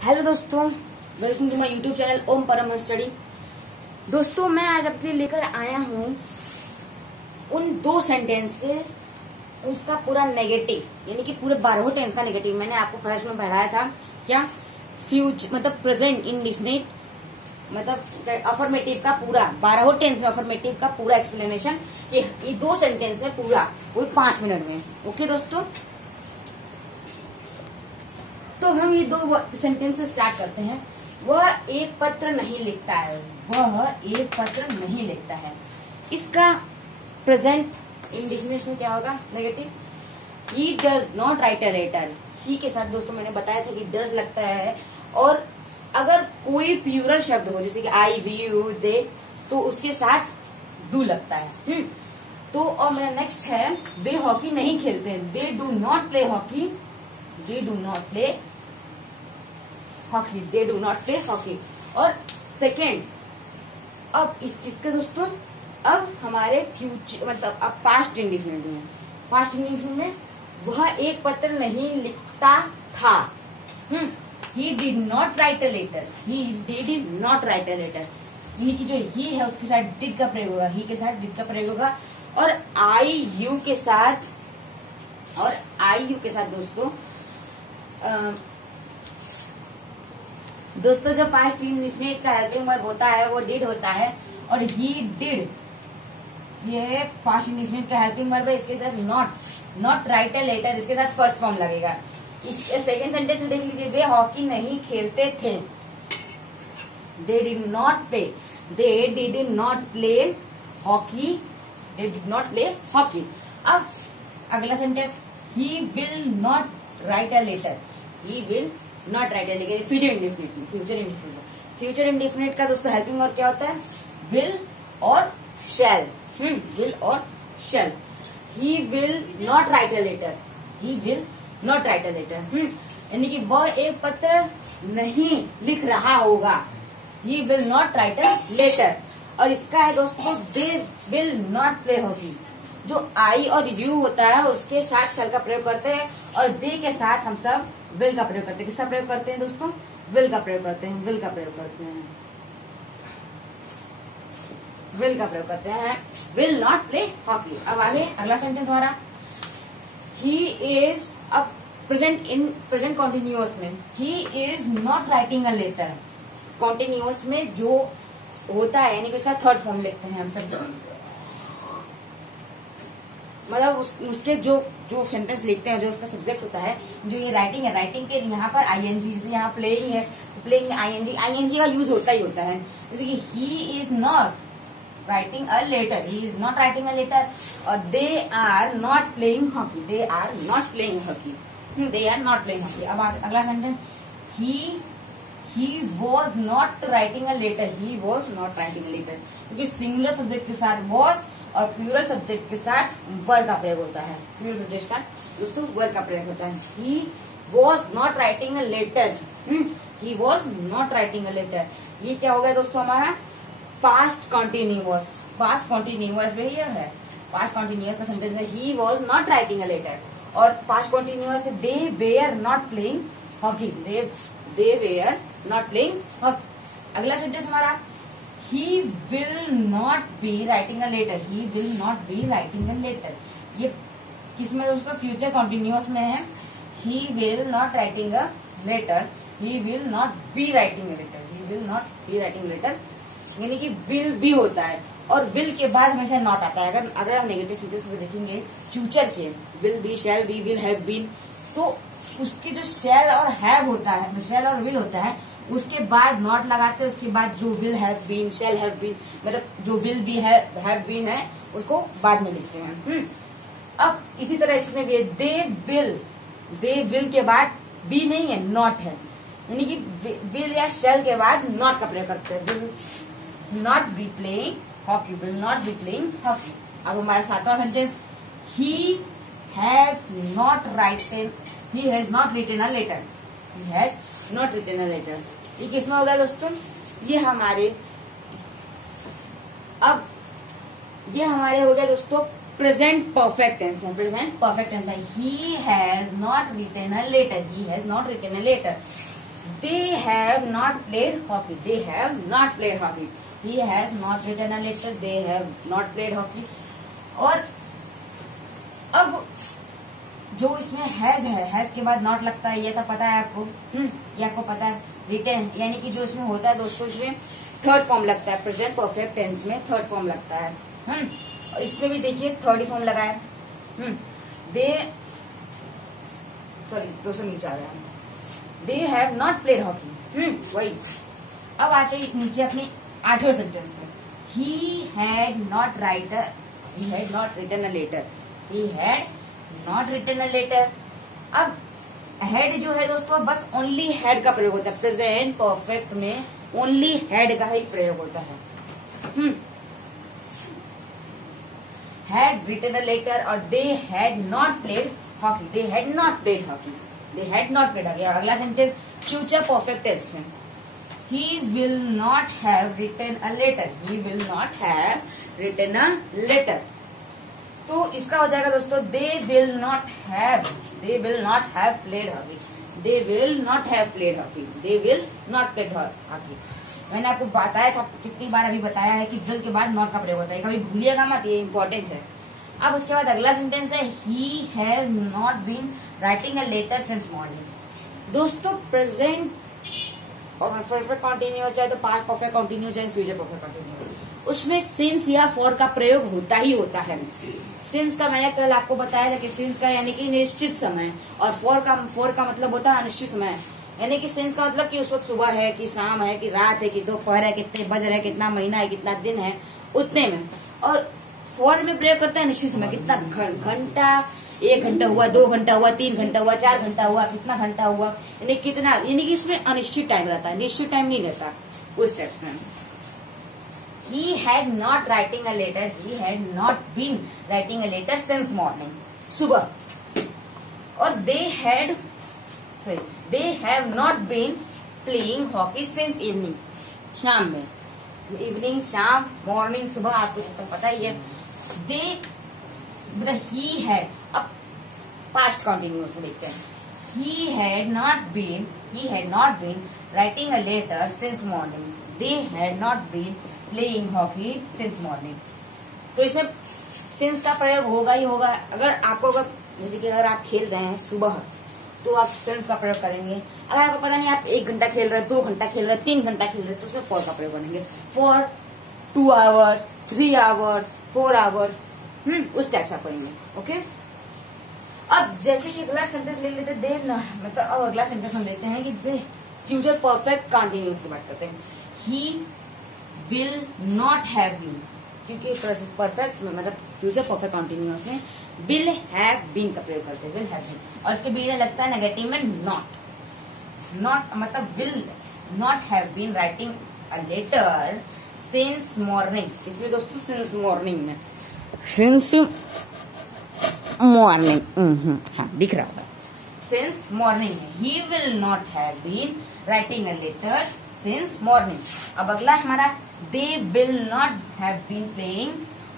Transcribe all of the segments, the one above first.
Hello दोस्तों, welcome to my YouTube channel Om Param study. दोस्तों, मैं आज अपने लिए लेकर आया हूँ उन दो सेंटेंस से उसका पूरा नेगेटिव, यानी कि पूरे 12 टेंस का नेगेटिव। मैंने आपको फर्स्ट में पढ़ाया था क्या, फ्यूचर मतलब प्रेजेंट इंडिफिनिट मतलब अफर्मेटिव का पूरा 12 टेंस में अफर्मेटिव का पूरा एक्सप्लेनेशन ये दो सेंटेंस में पूरा, वो 5 मिनट में। ओके दोस्तों, तो हम ये दो सेंटेंस से स्टार्ट करते हैं। वह एक पत्र नहीं लिखता है। वह एक पत्र नहीं लिखता है, इसका प्रेजेंट इंडिफिनिट में क्या होगा, negative. He does not write a letter. He के साथ दोस्तों मैंने बताया था कि डज लगता है, और अगर कोई प्लूरल शब्द हो जैसे कि आई, वी, यू, दे, तो उसके साथ डू लगता है। तो और मेरा नेक्स्ट है, वे हॉकी नहीं खेलते। They do not play hockey. They do not play hockey. They do not play hockey. और सेकेंड, अब इसका दोस्तों अब हमारे फ्यूचर मतलब अब पास्ट इंडिफिनिट में, पास्ट इंडिफिनिट में वह एक पत्र नहीं लिखता था। He did not write a letter. He did not write a letter, यानी कि जो ही है उसके साथ डिड का प्रयोग होगा। ही के साथ डिड का प्रयोग होगा, और आई यू के साथ, दोस्तों जो पास्ट इंडिफिनिट का हेल्पिंग वर्ब होता है वो डिड होता है, और ही डिड ये पास्ट इंडिफिनिट का हेल्पिंग वर्ब है। इसके साथ नॉट राइट अ लेटर, इसके साथ फर्स्ट फॉर्म लगेगा। इस सेकेंड सेंटेंस में देख लीजिए, वे हॉकी नहीं खेलते थे। They did not play. They did not play hockey. They did not play hockey. अब अगला sentence, he will not write a letter. He will not write a letter, future indefinite. Future indefinite का दोस्तों helping verb क्या होता है, will और shall. Will और shall. He will not write a letter. He will not write a letter, यानी कि वह एक पत्र नहीं लिख रहा होगा। He will not write a letter. और इसका है दोस्तों, they will not play hockey. जो आई और यू होता है उसके साथ शैल का प्रयोग करते हैं, और दे के साथ हम सब विल का प्रयोग करते हैं। किसका प्रयोग करते हैं दोस्तों, विल का प्रयोग करते हैं। विल का प्रयोग करते हैं। विल का प्रयोग करते हैं। Will not play hockey. अब आगे अगला सेंटेंस हमारा, ही इज अब प्रेजेंट कॉन्टिन्यूअस में, he is not writing a letter. Continuous में जो होता है, यानी कि उसका थर्ड फॉर्म लिखते हैं हम सब, मतलब उसके जो सेंटेंस लिखते हैं, जो उसका सब्जेक्ट होता है, जो ये राइटिंग है, राइटिंग के यहाँ पर आईएनजी, जैसे यहाँ प्लेइंग है, प्लेइंग में आईएनजी का यूज होता ही होता है। जैसे कि he is not writing a letter. He is not writing a letter, और they are not playing hockey. They are not playing hockey. They are not playing hockey. अब अगला sentence, he was not writing a letter. He was not writing a letter, क्योंकि singular subject के साथ was और plural subject के साथ वर का प्रयोग होता है। प्लूरल सब्जेक्ट के साथ दोस्तों वर का प्रयोग होता है। He was not writing a letter. He was not writing a letter, ये क्या हो गया दोस्तों हमारा पास्ट कॉन्टिन्यूअस। पास्ट कॉन्टिन्यूअस में ये है, पास्ट कॉन्टिन्यूअस का सेंटेंस है, he was not writing a letter. और past continuous, they were not playing hockey. They were not playing hockey. अगला सेंटेंस हमारा, he will not be writing a letter. He will not be writing a letter. ये किसमें उसका future continuous में है। he will not writing a letter. he will not be writing a letter. he will not be writing a letter, यानी कि will भी होता है, और will के बाद हमेशा not आता है। अगर हम नेगेटिव सेंटेंस में देखेंगे फ्यूचर के, will be, shall be, will have been, तो उसके जो shall और have होता है, shall और will होता है, उसके बाद नॉट लगाते हैं। उसके बाद जो will have been, shall have been, मतलब जो विल बी हैव बीन है उसको बाद में लिखते हैं। अब इसी तरह इसमें भी दे विल के बाद बी नहीं है, नॉट है, यानी कि विल या शैल के बाद नॉट का प्रयोग करते हैं। Will not be playing hockey. Will not be playing hockey. अब हमारा सातवां sentence, he has not written a letter. He has not written a letter, ये किसमें होगा दोस्तों, ये हमारे हो गया दोस्तों प्रेजेंट परफेक्ट टेंस है। प्रेजेंट परफेक्ट टेंस है, he has not written a letter. He has not written a letter. They have not played hockey, they have not played hockey, he has not written a letter, they have not played hockey. और अब जो इसमें has है, has के बाद not लगता है, ये तो पता है आपको, ये आपको पता है। रिटन यानी कि जो इसमें होता है दोस्तों, इसमें थर्ड फॉर्म लगता है, प्रेजेंट परफेक्ट टेंस में थर्ड फॉर्म लगता है। इसमें भी देखिए थर्ड फॉर्म लगा है। दे सॉरी 200 नीचे आ गया, they have not played hockey. वही। अब आते नीचे अपनी 8वें सेंटेंस में, he had not written a letter, he had not written a letter. अब हैड जो है दोस्तों बस ओनली हैड का प्रयोग होता है, प्रेजेंट परफेक्ट में ओनली हैड का ही प्रयोग होता है। हैड रिटन अ लेटर और they had not played hockey, they had not played hockey, they had not played hockey. अगला सेंटेंस फ्यूचर परफेक्ट टेंस में, he will not have written a letter, he will not have written a letter। तो इसका हो जाएगा दोस्तों they will not have played hockey, they will not have played hockey, they will not played hockey। मैंने आपको बताया था, कितनी बार अभी बताया है कि will के बाद not का प्रयोग होता है, कभी भूलिएगा मत, ये इम्पोर्टेंट है। अब उसके बाद अगला सेंटेंस है he has not been writing a letter since morning। दोस्तों प्रेजेंट और परफेक्ट कंटिन्यू चाहे तो पास्ट परफेक्ट कंटिन्यू चाहे फ्यूचर परफेक्ट कंटिन्यू, उसमें सिंस या फॉर का प्रयोग होता ही होता है। सिंस का मैंने कल आपको बताया था कि सिंस का यानी कि निश्चित समय, और फॉर का मतलब होता है अनिश्चित समय। यानी कि सिंस का मतलब कि उस वक्त सुबह है कि शाम है कि रात है कि दोपहर है, कितने बज रहे, कितना महीना है, कितना दिन है, उतने में। और फॉर में प्रयोग करता है निश्चित समय, कितना घंटा, 1 घंटा हुआ, 2 घंटा हुआ, 3 घंटा हुआ, 4 घंटा हुआ, कितना घंटा हुआ, यानी कितना, यानी कि इसमें अनिश्चित टाइम रहता है, निश्चित टाइम नहीं रहता उस टेक्स्ट में। He had not writing a letter, he had not been writing a letter since morning, सुबह। और they have not been playing hockey since evening, शाम में। इवनिंग, शाम, मॉर्निंग, सुबह, आपको तो पता ही है। he had, अब पास्ट कंटिन्यूअस में देखते हैं, he had not been writing a letter since morning, they had not been playing hockey since morning। तो इसमें since का प्रयोग होगा ही होगा। अगर जैसे कि अगर आप खेल रहे हैं सुबह, तो आप since का प्रयोग करेंगे। अगर आपको पता नहीं आप 1 घंटा खेल रहे हैं, 2 घंटा खेल रहे हैं, 3 घंटा खेल रहे हैं, तो उसमें for का प्रयोग करेंगे। for 2 hours, 3 hours, 4 hours, उस टाइप से आप करेंगे। ओके। अब जैसे कि अगला सेंटेंस ले लेते मतलब अब अगला सेंटेंस हम देखते हैं कि दे फ्यूचर परफेक्ट कंटिन्यूअस की बात करते हैं। He will not have been, क्योंकि परफेक्ट मतलब फ्यूचर परफेक्ट कंटिन्यूअस में विल हैव बीन का प्रयोग करते हैं, विल हैव बीन, और इसके बीच में लगता है नेगेटिव में नॉट मतलब will not have been writing a letter since morning. इसमें दोस्तों सिंस मॉर्निंग में, सिंस मॉर्निंग, हाँ दिख रहा होगा, सिंस मॉर्निंग में he will not have been writing a letter since morning. अब अगला हमारा they will not have been playing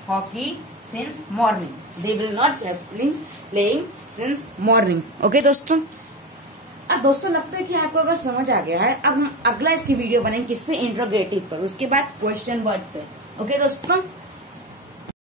hockey since morning, they will not have been playing since morning. Okay दोस्तों, अब दोस्तों लगता है कि आपको अगर समझ आ गया है। अब हम अगला इसकी वीडियो बनाएंगे किस पे, इंट्रोगेटिव पर, उसके बाद क्वेश्चन वर्ड पे। ओके दोस्तों।